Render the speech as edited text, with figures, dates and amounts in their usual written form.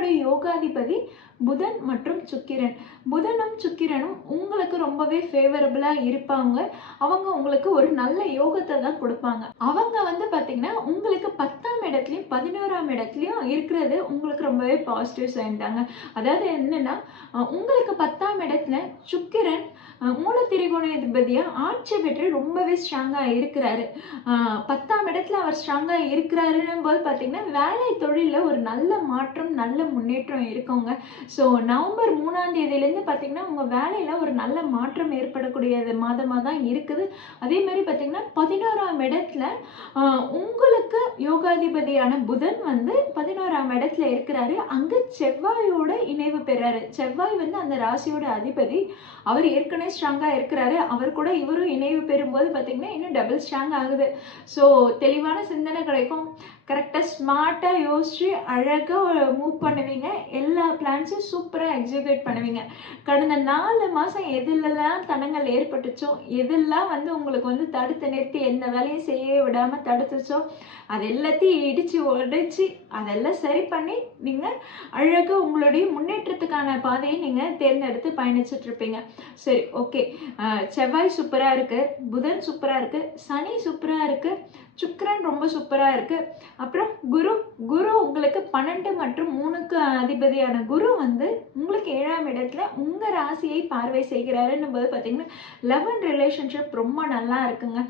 உங்களோட யோகாதிபதி புதன் மற்றும் சுக்கிரன். புதனும் சுக்கிரனும் உங்களுக்கு ரொம்பவே ஃபேவரபிளா இருப்பாங்க. அவங்க உங்களுக்கு ஒரு நல்ல யோகத்தை தான் கொடுப்பாங்க. அவங்க வந்து பார்த்தீங்கன்னா உங்களுக்கு 10ஆம் இடத்துலையும் 11ஆம் இடத்துலையும் இருக்கிறது உங்களுக்கு ரொம்பவே பாசிட்டிவ் சைன் தாங்க. அதாவது என்னன்னா உங்களுக்கு 10ஆம் இடத்துல சுக்கிரன் மூல திரிகோணாதிபதியா ஆட்சி பெற்று ரொம்பவே ஸ்ட்ராங்கா இருக்கிறாரு. 10ஆம் இடத்துல அவர் ஸ்ட்ராங்கா இருக்கிறாருன்னும் போது பார்த்தீங்கன்னா வேலை தொழிலில் ஒரு நல்ல மாற்றம் நல்ல முன்னேற்றம் இருக்குங்க. ஸோ நவம்பர் 3ஆம் தேதியிலேருந்து பார்த்தீங்கன்னா உங்கள் வேலையில் ஒரு நல்ல மாற்றம் ஏற்படக்கூடிய மாதமாக தான் இருக்குது. அதே மாதிரி பார்த்தீங்கன்னா 11ஆம் இடத்துல உங்களுக்கு யோகாதிபதியான புதன் வந்து 11ஆம் இடத்துல இருக்கிறாரு. அங்கே செவ்வாயோட இணைவு பெறாரு. செவ்வாய் வந்து அந்த ராசியோட அதிபதி. அவர் ஏற்கனவே ஸ்ட்ராங்காக இருக்கிறாரு. அவர் கூட இவரும் இணைவு பெறும்போது பார்த்தீங்கன்னா இன்னும் டபுள் ஸ்ட்ராங் ஆகுது. ஸோ தெளிவான சிந்தனை கிடைக்கும். கரெக்டாக ஸ்மார்ட்டாக யோசிச்சு அழகாக மூவ் பண்ணுவீங்க. எல்லா பிளான்ஸையும் சூப்பராக எக்ஸிக்யூட் பண்ணுவீங்க. கடந்த 4 மாதம் எதுலெல்லாம் தடங்கள் ஏற்பட்டுச்சோ, எதெல்லாம் வந்து உங்களுக்கு வந்து தடுத்து நிறுத்தி எந்த வேலையும் செய்ய விடாமல் தடுத்துச்சோ, அது எல்லாத்தையும் இடித்து உடைச்சி அதெல்லாம் சரி பண்ணி நீங்கள் அழகாக உங்களுடைய முன்னேற்றத்துக்கான பாதையை நீங்கள் தேர்ந்தெடுத்து பயணிச்சுட்டு இருப்பீங்க. சரி, ஓகே. செவ்வாய் சூப்பராக இருக்குது, புதன் சூப்பராக இருக்குது, சனி சூப்பராக இருக்குது, சுக்கிரன் ரொம்ப சூப்பராக இருக்குது. அப்புறம் குரு உங்களுக்கு 12 மற்றும் 3க்கு அதிபதியான குரு வந்து உங்களுக்கு 7ஆம் இடத்துல உங்கள் ராசியை பார்வை செய்கிறாருன்னும் போது பார்த்தீங்கன்னா லவ் அண்ட் ரிலேஷன்ஷிப் ரொம்ப நல்லா இருக்குங்க.